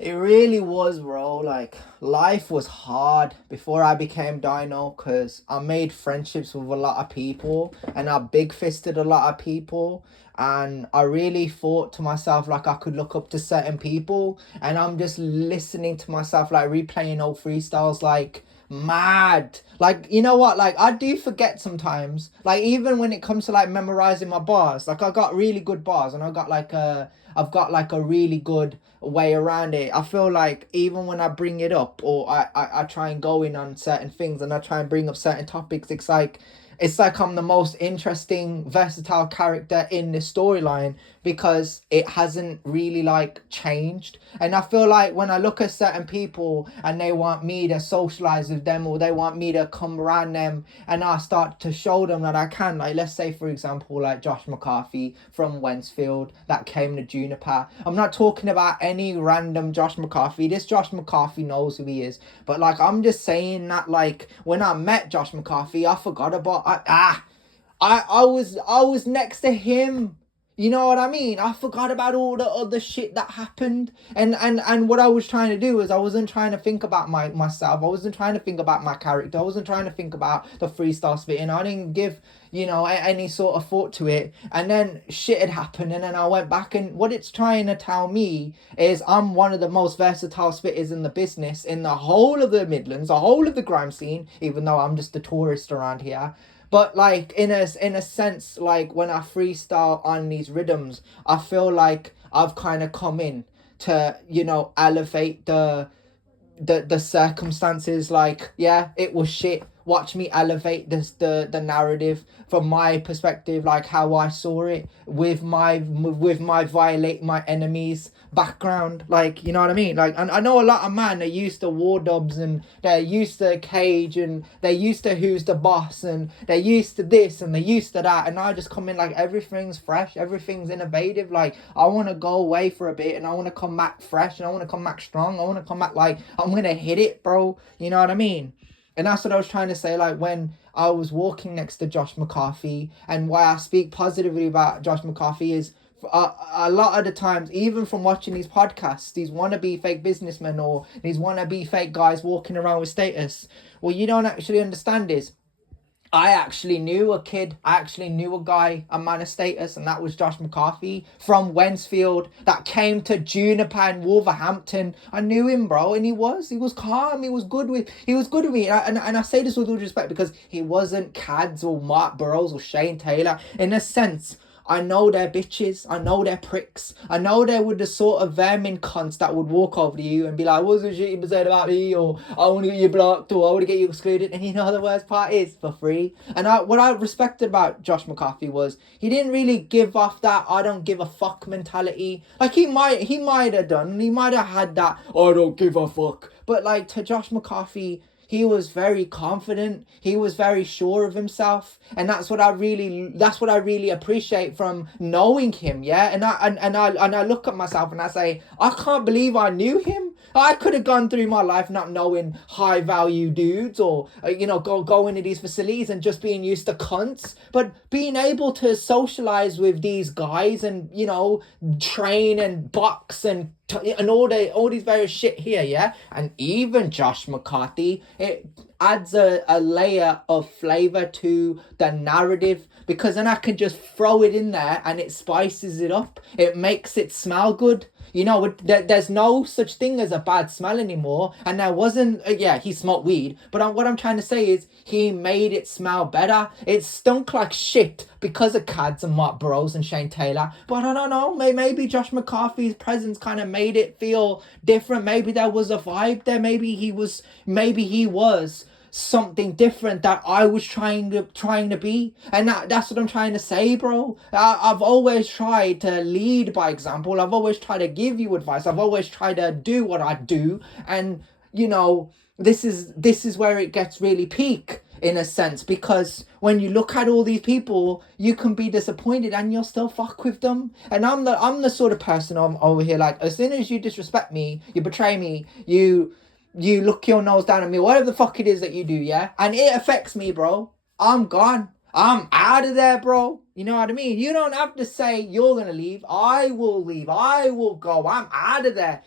It really was, bro. Like, life was hard before I became Dino because I made friendships with a lot of people and I big fisted a lot of people. And I really thought to myself, like, I could look up to certain people. And I'm just listening to myself, like, replaying old freestyles, like, mad. Like, you know what? Like, I do forget sometimes. Like, even when it comes to, like, memorizing my bars, like, I got really good bars and I've got like a really good way around it. I feel like even when I bring it up or I try and go in on certain things and I try and bring up certain topics, it's like I'm the most interesting, versatile character in the storyline because it hasn't really like changed. And I feel like when I look at certain people and they want me to socialize with them or they want me to come around them and I start to show them that I can, like let's say for example like Josh McCarthy from Wensfield that came to Juniper. I'm not talking about any random Josh McCarthy. This Josh McCarthy knows who he is. But like I'm just saying that like when I met Josh McCarthy, I forgot about I was next to him. You know what I mean? I forgot about all the other shit that happened. And what I was trying to do is I wasn't trying to think about myself. I wasn't trying to think about my character. I wasn't trying to think about the freestyle spitting. I didn't give, any sort of thought to it. And then shit had happened and then I went back and what it's trying to tell me is I'm one of the most versatile spitters in the business in the whole of the Midlands, the whole of the grime scene, even though I'm just a tourist around here. But like in a sense, like when I freestyle on these rhythms, I feel like I've kind of come in to elevate the circumstances. Like yeah, it was shit. Watch me elevate the narrative from my perspective, like how I saw it with my violate my enemies background. Like you know what I mean? Like and I know a lot of man, they're used to war dubs and they're used to cage and they're used to who's the boss and they're used to this and they're used to that, and I just come in like everything's fresh, everything's innovative. Like I want to go away for a bit and I want to come back fresh and I want to come back strong. I want to come back like I'm gonna hit it, bro. You know what I mean? And that's what I was trying to say. Like when I was walking next to Josh McCarthy, and why I speak positively about Josh McCarthy is a lot of the times, even from watching these podcasts, these wannabe fake businessmen or these wannabe fake guys walking around with status, what you don't actually understand is I actually knew a kid. I actually knew a guy, a man of status, and that was Josh McCarthy from Wensfield that came to Juniper and Wolverhampton. I knew him, bro, and he was calm. He was good with me, and I say this with all respect because he wasn't Cads or Mark Burrows or Shane Taylor. In a sense, I know they're bitches. I know they're pricks. I know they were the sort of vermin cunts that would walk over to you and be like, what's the shit you said about me? Or I want to get you blocked or I want to get you excluded. And you know the worst part is for free. And what I respected about Josh McCarthy was he didn't really give off that I don't give a fuck mentality. Like he might have done. He might have had that I don't give a fuck. But like to Josh McCarthy, he was very confident. He was very sure of himself, and that's what I really appreciate from knowing him. Yeah, and I look at myself and I say, I can't believe I knew him. I could have gone through my life not knowing high value dudes or go into these facilities and just being used to cunts, but being able to socialize with these guys and train and box and all these various shit here, yeah, and even Josh McCarthy, it adds a layer of flavor to the narrative because then I can just throw it in there and it spices it up. It makes it smell good. There's no such thing as a bad smell anymore. And there wasn't, yeah, he smoked weed. But what I'm trying to say is he made it smell better. It stunk like shit because of Cads and Mark Burrows and Shane Taylor. But I don't know, maybe Josh McCarthy's presence kind of made it feel different. Maybe there was a vibe there. Maybe he was something different that I was trying to be, and that's what I'm trying to say, bro. I've always tried to lead by example. I've always tried to give you advice. I've always tried to do what I do, and this is where it gets really peak in a sense, because when you look at all these people, you can be disappointed and you'll still fuck with them. And I'm the sort of person I'm over here like, as soon as you disrespect me, you betray me, you look your nose down at me, whatever the fuck it is that you do, yeah? And it affects me, bro. I'm gone. I'm out of there, bro. You know what I mean? You don't have to say you're gonna leave. I will leave. I will go. I'm out of there.